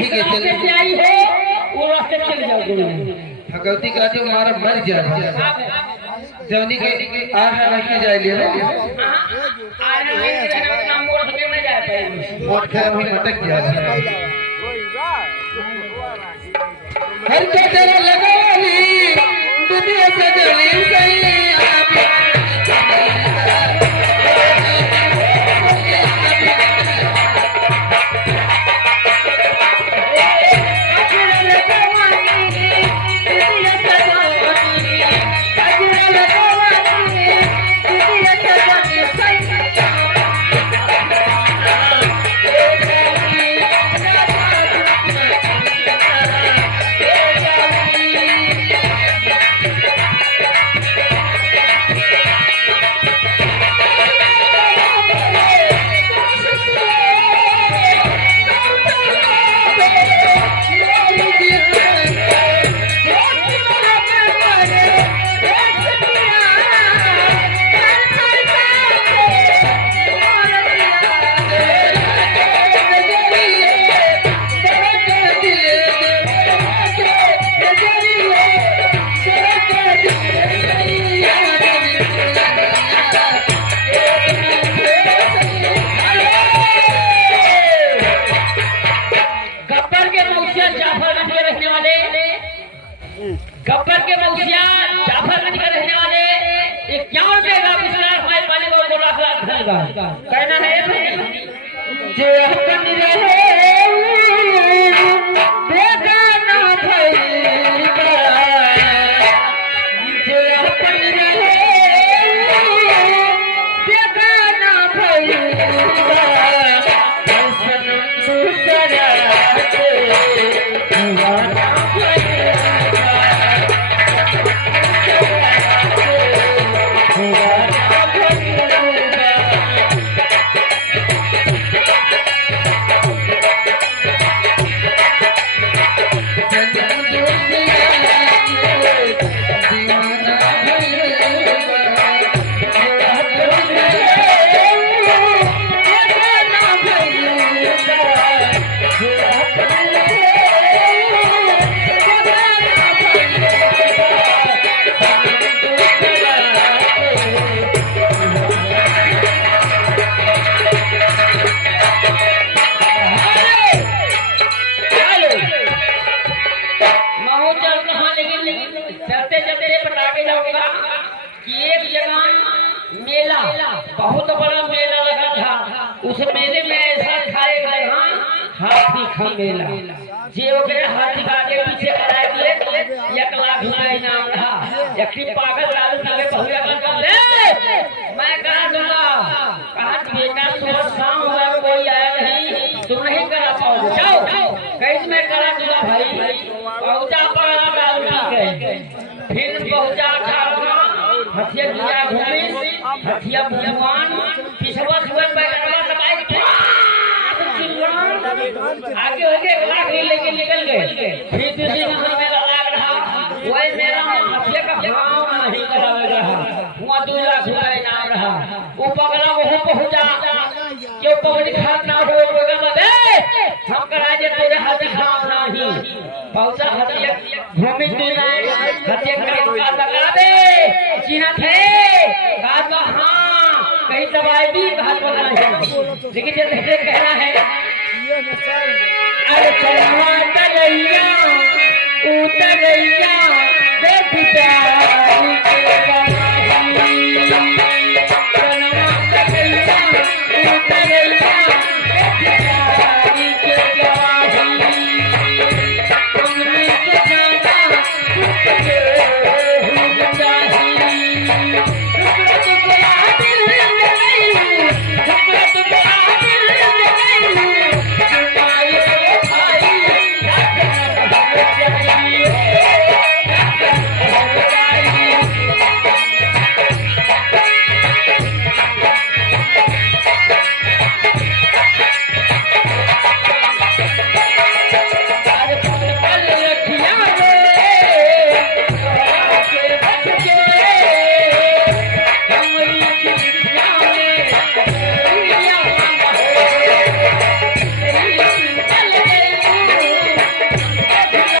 जिस रास्ते से आई हो वो रास्ते चले जाओ गुरु। भगवती का जो मारा मर जाए जवनी के आज रख के जाए लिए आज नहीं रहना नाम मोड़ के नहीं जा पाए मोट खैर हुई मटक गया हर के तेरे लगाली दुनिया से जली सही गब्बर के मौसिया जाफरगंज के रहने वाले 51 बेगा बिस्मिल्लाह माई पानी को 2 लाख कहना है जे अपन रहे बेगा ना भईगा जे अपन रहे बेगा ना भईगा सनम दूसरा के दीवाना बहुत बड़ा मेला लगा था। उस मेले में ऐसा खाएगा हाथी का मेला जे हाथी का आगे पीछे करा दिए 1 लाख का इनाम रहा। एक पागल लालू के बहुया मैं कहा दूंगा कहा बेटा सुबह शाम हुआ कोई आया नहीं तुम नहीं करा पाओगे जाओ कैसे मैं करा दूंगा भाई पहुंचा पड़ा लालू के फिर पहुंचा हथिया दिया घूमी हथिया भगवान पिछवा सुबह बैठा लगाई आगे हो गए 1 लाख लेके निकल गए। फिर दूसरी नजर मेरा लाग रहा वही मेरा हथिया का भाव नहीं करावे रहा हुआ 2 लाख रुपया इनाम रहा। वो पगला वहां पहुंचा क्यों पगड़ी खात ना हो हम करा जे तेरे हाथी खात नहीं पहुंचा हथिया भूमि तूने हथिया का लगा दे चिन्ह थे कहा हाँ कहीं दवाई भी कहा लेकिन जैसे कहना है अरे चलवा उतर